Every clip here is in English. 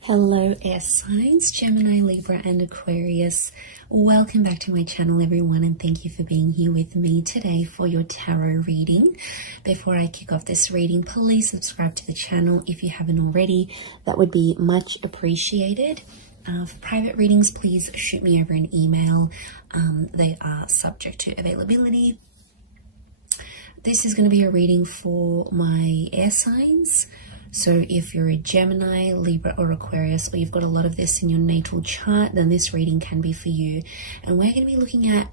Hello air signs, Gemini, Libra and Aquarius. Welcome back to my channel everyone, and thank you for being here with me today for your tarot reading. Before I kick off this reading, please subscribe to the channel if you haven't already. That would be much appreciated. For private readings, please shoot me over an email. They are subject to availability. This is going to be a reading for my air signs. So if you're a Gemini, Libra or Aquarius, or you've got a lot of this in your natal chart, then this reading can be for you. And we're going to be looking at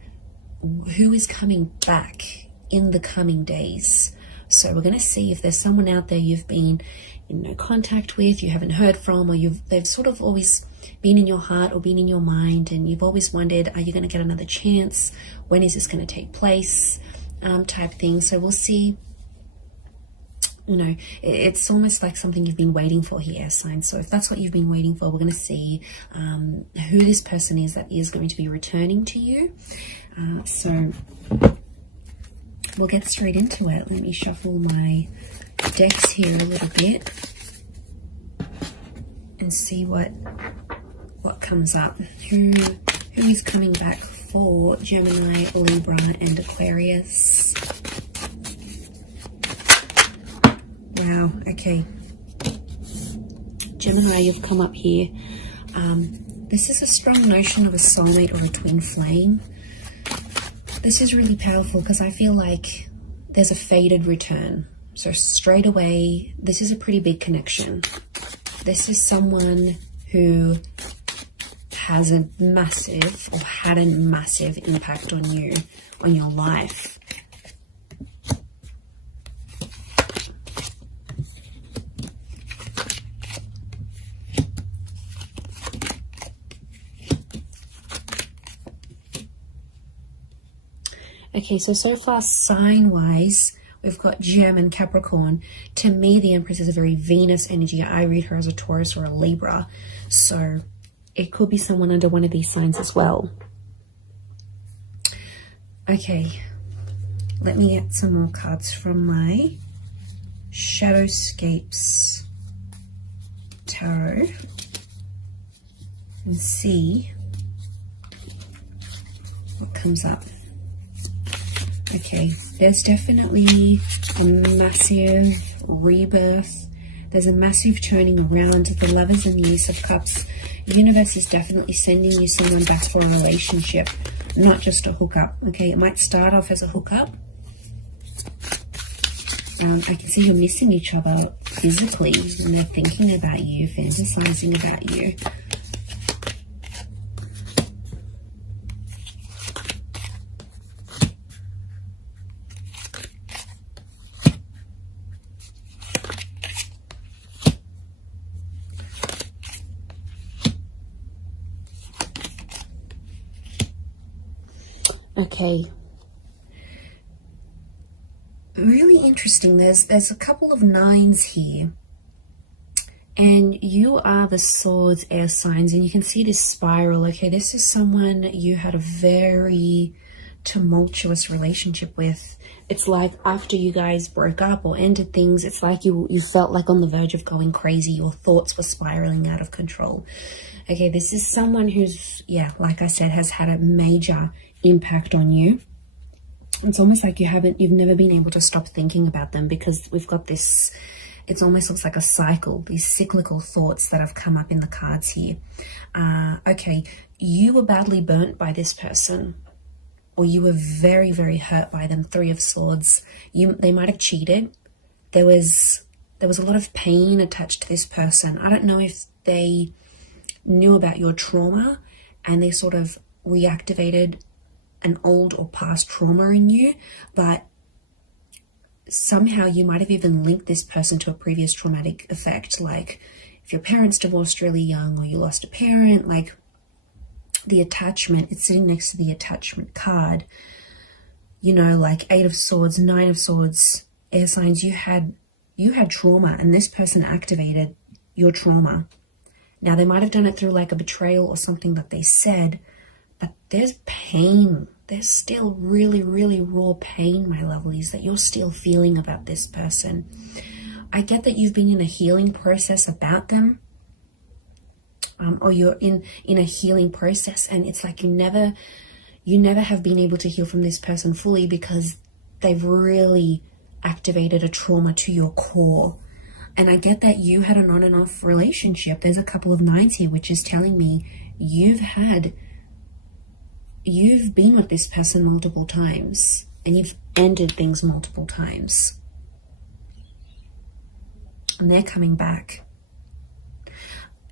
who is coming back in the coming days. So we're going to see if there's someone out there you've been in no contact with, you haven't heard from, or they've sort of always been in your heart or been in your mind, and you've always wondered, are you going to get another chance? When is this going to take place? Type thing. So we'll see. You know, it's almost like something you've been waiting for here, signs. So if that's what you've been waiting for, we're going to see who this person is that is going to be returning to you. So we'll get straight into it. Let me shuffle my decks here a little bit and see what comes up. Who is coming back for Gemini, Libra and Aquarius? Wow, okay. Gemini, you've come up here. This is a strong notion of a soulmate or a twin flame. This is really powerful because I feel like there's a fated return. So straight away, this is a pretty big connection. This is someone who has a massive or had a massive impact on you, on your life. Okay, so far sign-wise, we've got Gem and Capricorn. To me, the Empress is a very Venus energy. I read her as a Taurus or a Libra. So it could be someone under one of these signs as well. Okay, let me get some more cards from my Shadowscapes Tarot and see what comes up. Okay, there's definitely a massive rebirth. There's a massive turning around. The Lovers and the Ace of Cups. The universe is definitely sending you someone back for a relationship, not just a hookup. Okay, it might start off as a hookup. I can see you're missing each other physically, and they're thinking about you, fantasizing about you. Okay, really interesting. There's a couple of nines here, and you are the Swords air signs, and you can see this spiral. Okay, this is someone you had a very tumultuous relationship with. It's like after you guys broke up or ended things, it's like you felt like on the verge of going crazy. Your thoughts were spiraling out of control. Okay, this is someone who's, yeah, like I said, has had a major impact on you. It's almost like you've never been able to stop thinking about them, because we've got this, it almost looks like a cycle, these cyclical thoughts that have come up in the cards here. Okay, you were badly burnt by this person, or you were very, very hurt by them. Three of Swords. They might have cheated. There was a lot of pain attached to this person. I don't know if they knew about your trauma and they sort of reactivated an old or past trauma in you, but somehow you might have even linked this person to a previous traumatic effect, like if your parents divorced really young, or you lost a parent. Like the attachment, it's sitting next to the attachment card, you know, like Eight of Swords, Nine of Swords, air signs. You had trauma, and this person activated your trauma. Now they might have done it through like a betrayal or something that they said, but there's pain. There's still really, really raw pain, my lovelies, that you're still feeling about this person. I get that you've been in a healing process about them, or you're in a healing process, and it's like you never have been able to heal from this person fully because they've really activated a trauma to your core. And I get that you had an on and off relationship. There's a couple of nines here, which is telling me you've been with this person multiple times and you've ended things multiple times. And they're coming back.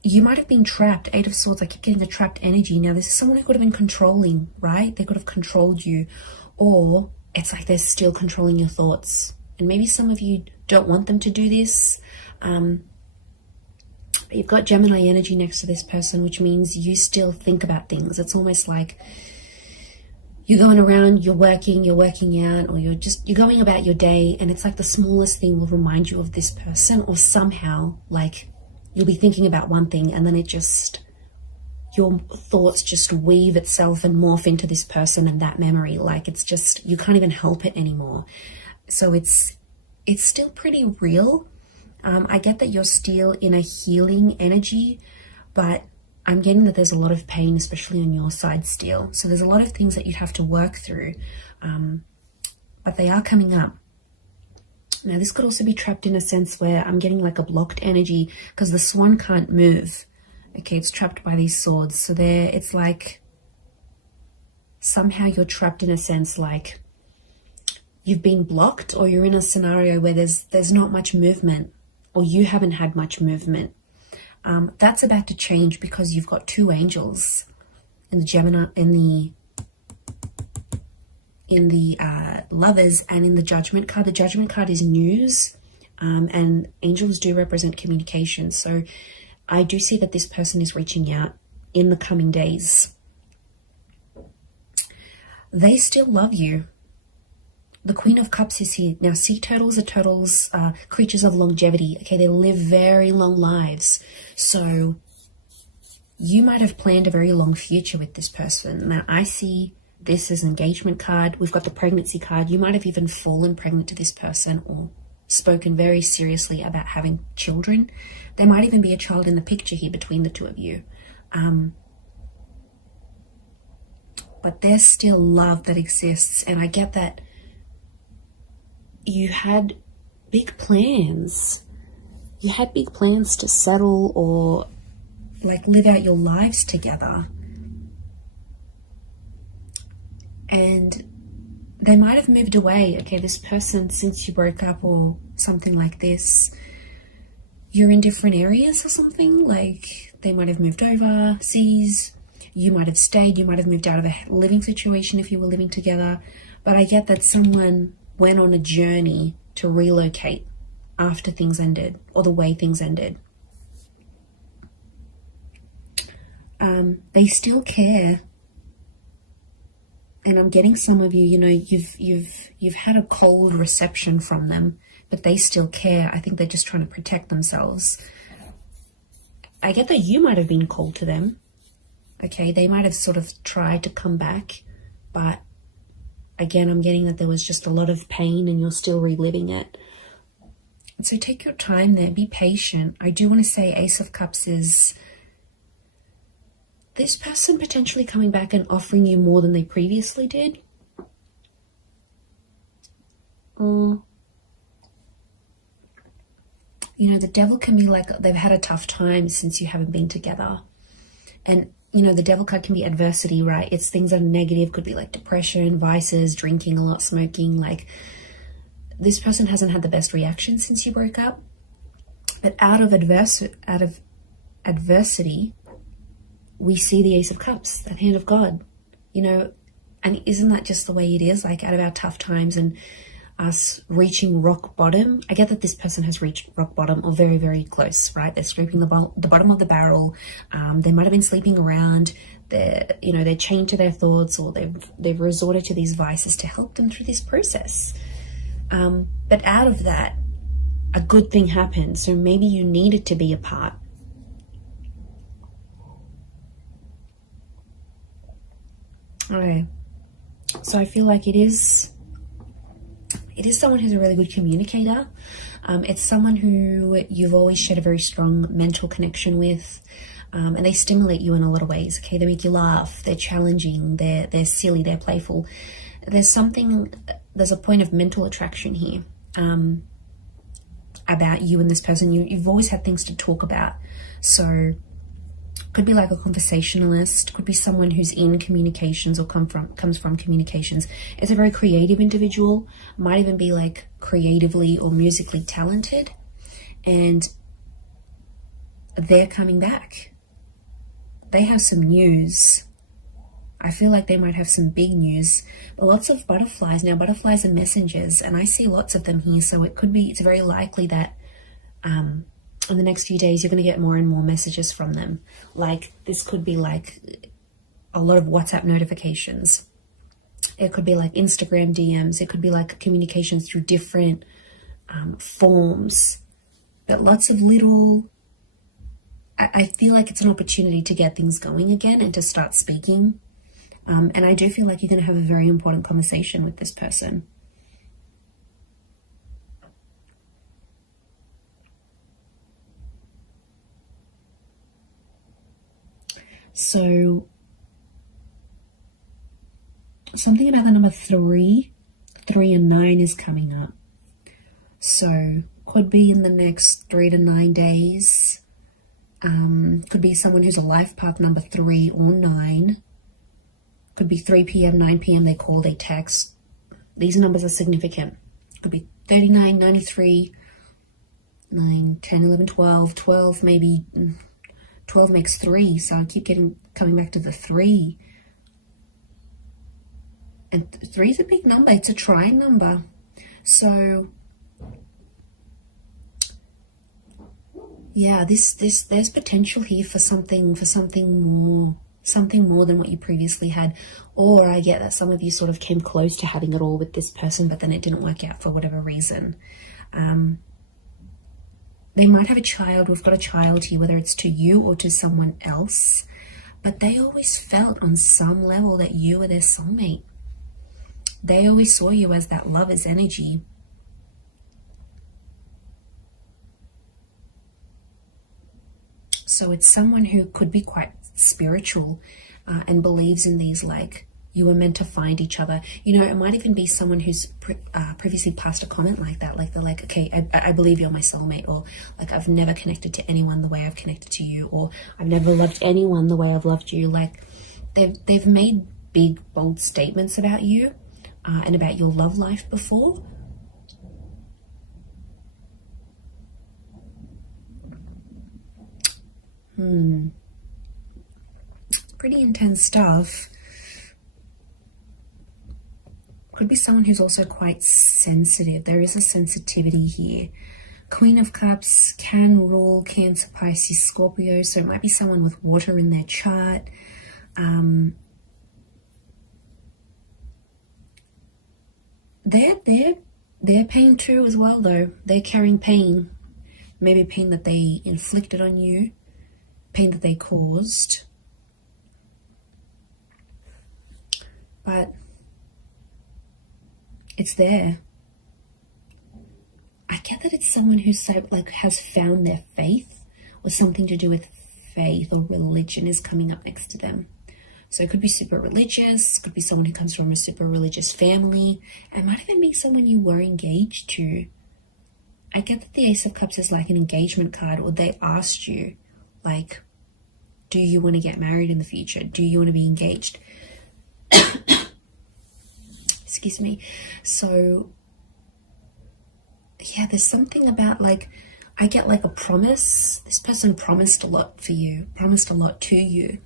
You might have been trapped. Eight of Swords, I keep getting the trapped energy. Now, this is someone who could have been controlling, right? They could have controlled you. Or it's like they're still controlling your thoughts. And maybe some of you don't want them to do this. You've got Gemini energy next to this person, which means you still think about things. It's almost like you're going around, you're working out, or you're going about your day, and it's like the smallest thing will remind you of this person, or somehow like you'll be thinking about one thing and then your thoughts just weave itself and morph into this person and that memory. Like it's just, you can't even help it anymore. So it's still pretty real. I get that you're still in a healing energy, but I'm getting that there's a lot of pain, especially on your side still. So there's a lot of things that you'd have to work through, but they are coming up. Now, this could also be trapped in a sense where I'm getting like a blocked energy because the swan can't move. Okay, it's trapped by these swords. So it's like somehow you're trapped in a sense like you've been blocked, or you're in a scenario where there's not much movement, or you haven't had much movement. That's about to change because you've got two angels in the Gemini, in the Lovers, and in the Judgment card. The Judgment card is news, and angels do represent communication. So I do see that this person is reaching out in the coming days. They still love you. The Queen of Cups is here. Now, sea turtles are creatures of longevity. Okay, they live very long lives. So you might have planned a very long future with this person. Now, I see this as an engagement card. We've got the pregnancy card. You might have even fallen pregnant to this person or spoken very seriously about having children. There might even be a child in the picture here between the two of you. But there's still love that exists. And I get that you had big plans. You had big plans to settle or like live out your lives together. And they might have moved away. Okay, this person, since you broke up or something like this, you're in different areas or something. Like they might have moved overseas. You might have stayed. You might have moved out of a living situation if you were living together. But I get that someone went on a journey to relocate after things ended, or the way things ended. They still care. And I'm getting some of you, you know, you've had a cold reception from them, but they still care. I think they're just trying to protect themselves. I get that you might have been cold to them. Okay, they might have sort of tried to come back, but again, I'm getting that there was just a lot of pain and you're still reliving it. And so take your time there, be patient. I do want to say Ace of Cups is this person potentially coming back and offering you more than they previously did. Or, you know, the Devil can be like they've had a tough time since you haven't been together. And, you know, the Devil card can be adversity, right? It's things that are negative, could be like depression, vices, drinking a lot, smoking. Like this person hasn't had the best reaction since you broke up. But out of adversity, we see the Ace of Cups, that hand of God, you know, and isn't that just the way it is? Like out of our tough times and us reaching rock bottom. I get that this person has reached rock bottom or very, very close, right? They're scraping the bottom of the barrel. They might have been sleeping around. They're chained to their thoughts, or they've resorted to these vices to help them through this process. But out of that, a good thing happened. So maybe you needed to be apart. Okay, so I feel like it is It is someone who's a really good communicator. It's someone who you've always shared a very strong mental connection with, and they stimulate you in a lot of ways. Okay, they make you laugh, they're challenging, they're silly, they're playful. There's a point of mental attraction here about you and this person. You've always had things to talk about. So could be like a conversationalist, could be someone who's in communications or comes from communications. It's a very creative individual, might even be like creatively or musically talented, and they're coming back. They have some news. I feel like they might have some big news, but lots of butterflies. Now, butterflies are messengers, and I see lots of them here, so it's very likely that in the next few days, you're going to get more and more messages from them. Like, this could be like a lot of WhatsApp notifications. It could be like Instagram DMs. It could be like communications through different forms. But lots of little... I feel like it's an opportunity to get things going again and to start speaking. And I do feel like you're going to have a very important conversation with this person. So something about the number 3 and 9 is coming up. So could be in the next 3 to 9 days. Could be someone who's a life path number 3 or 9. Could be 3 p.m., 9 p.m. They call, they text. These numbers are significant. Could be 39, 93, 9, 10, 11, 12, 12 maybe. 12 makes 3, so I keep coming back to the 3. And 3 is a big number. It's a trying number. So yeah, there's potential here for something more than what you previously had. Or I get that some of you sort of came close to having it all with this person, but then it didn't work out for whatever reason. They might have a child. We've got a child here, whether it's to you or to someone else. But they always felt on some level that you were their soulmate. They always saw you as that lover's energy. So it's someone who could be quite spiritual and believes in these, like, you were meant to find each other. You know, it might even be someone who's previously passed a comment like that. Like, they're like, okay, I believe you're my soulmate. Or like, I've never connected to anyone the way I've connected to you. Or I've never loved anyone the way I've loved you. Like, they've made big, bold statements about you and about your love life before. Pretty intense stuff. Could be someone who's also quite sensitive. There is a sensitivity here. Queen of Cups can rule Cancer, Pisces, Scorpio. So it might be someone with water in their chart. They're pain too as well, though. They're carrying pain. Maybe pain that they inflicted on you. Pain that they caused. But it's there. I get that it's someone who's so, like, has found their faith, or something to do with faith or religion is coming up next to them. So it could be super religious, could be someone who comes from a super religious family. It might even be someone you were engaged to. I get that the Ace of Cups is like an engagement card, or they asked you, like, do you want to get married in the future? Do you want to be engaged? Excuse me. So yeah, there's something about, like, I get like a promise. This person promised a lot for you, promised a lot to you.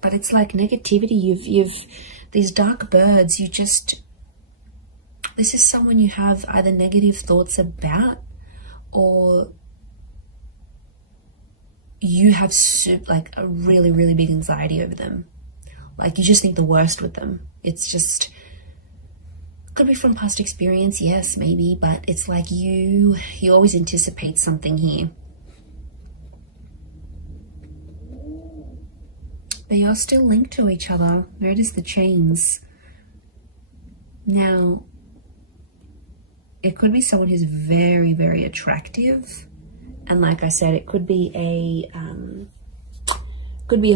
But it's like negativity. You've these dark birds, this is someone you have either negative thoughts about, or you have like a really, really big anxiety over them. Like, you just think the worst with them. It's just, could be from past experience, yes, maybe, but it's like you always anticipate something here. you're still linked to each other. Notice the chains. Now, it could be someone who's very, very attractive. And like I said, it could be a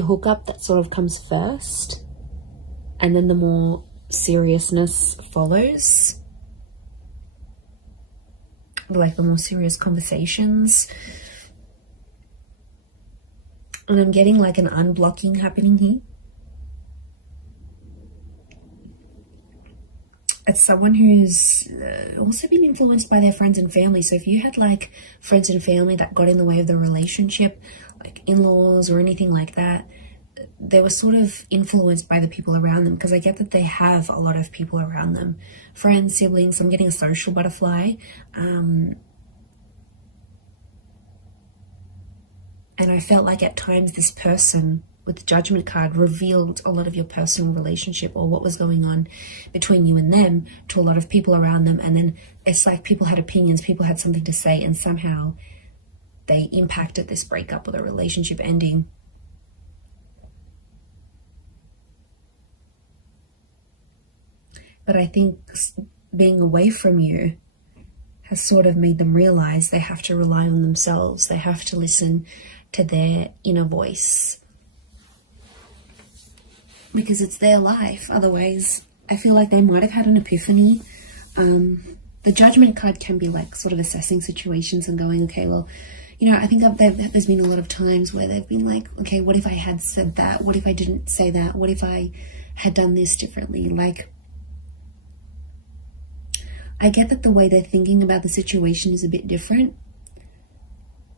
hookup that sort of comes first. And then the more seriousness follows. Like the more serious conversations. And I'm getting like an unblocking happening here. It's someone who's also been influenced by their friends and family. So if you had like friends and family that got in the way of the relationship, like in-laws or anything like that, they were sort of influenced by the people around them, because I get that they have a lot of people around them. Friends, siblings, I'm getting a social butterfly. And I felt like at times this person with the Judgment card revealed a lot of your personal relationship or what was going on between you and them to a lot of people around them. And then it's like people had opinions, people had something to say, and somehow they impacted this breakup or the relationship ending. But I think being away from you has sort of made them realize they have to rely on themselves. They have to listen to their inner voice, because it's their life. Otherwise, I feel like they might have had an epiphany. The Judgment card can be like sort of assessing situations and going, okay, well, you know, I think there's been a lot of times where they've been like, okay, what if I had said that? What if I didn't say that? What if I had done this differently? Like, I get that the way they're thinking about the situation is a bit different,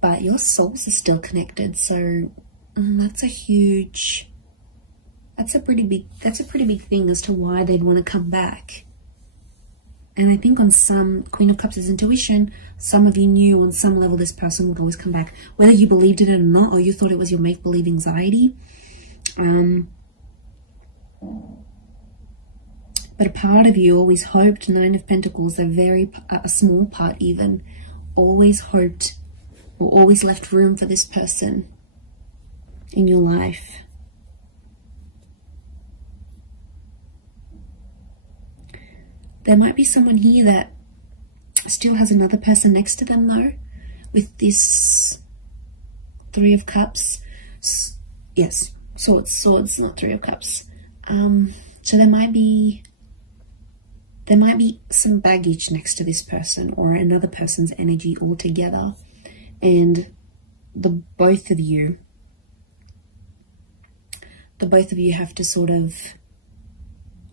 but your souls are still connected. So that's a pretty big thing as to why they'd want to come back. And I think on some, Queen of Cups is intuition. Some of you knew on some level this person would always come back, whether you believed it or not, or you thought it was your make-believe anxiety. But a part of you always hoped, Nine of Pentacles, a small part even, always hoped or always left room for this person in your life. There might be someone here that still has another person next to them though, with this Three of Cups. Yes, swords, not Three of Cups. So there might be some baggage next to this person or another person's energy altogether, and the both of you have to sort of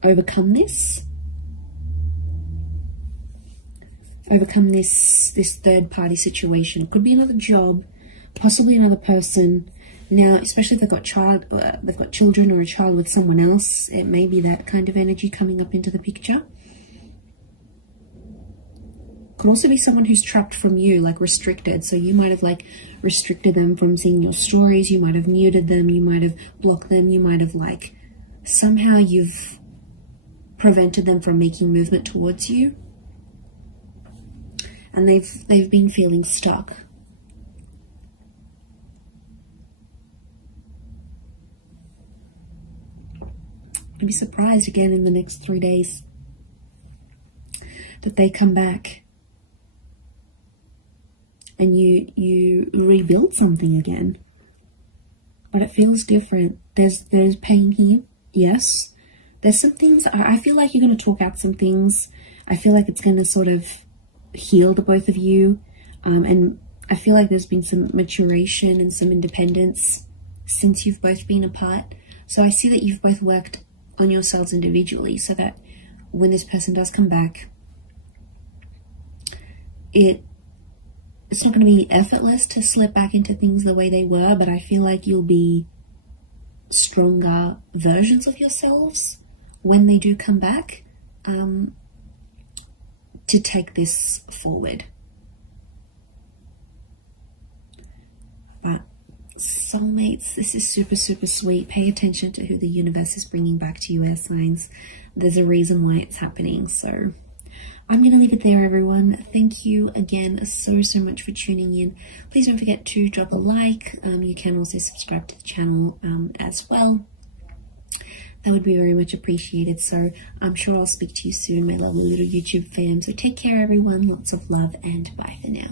overcome this third party situation. It could be another job, possibly another person. Now, especially if they've got children or a child with someone else, it may be that kind of energy coming up into the picture. Could also be someone who's trapped from you, like restricted. So you might have like restricted them from seeing your stories. You might have muted them. You might have blocked them. You might have like somehow you've prevented them from making movement towards you. And they've been feeling stuck. I'd be surprised again in the next 3 days that they come back and you rebuild something again. But it feels different. There's pain here, yes. There's some things, I feel like you're going to talk out some things. I feel like it's going to sort of heal the both of you. And I feel like there's been some maturation and some independence since you've both been apart. So I see that you've both worked on yourselves individually so that when this person does come back, it's not going to be effortless to slip back into things the way they were, but I feel like you'll be stronger versions of yourselves when they do come back, to take this forward. But soulmates, this is super, super sweet. Pay attention to who the universe is bringing back to you, air signs. There's a reason why it's happening. So I'm going to leave it there, everyone. Thank you again so much for tuning in. Please don't forget to drop a like. You can also subscribe to the channel as well. that would be very much appreciated. So I'm sure I'll speak to you soon, my lovely little YouTube fam. So take care, everyone. Lots of love, and bye for now.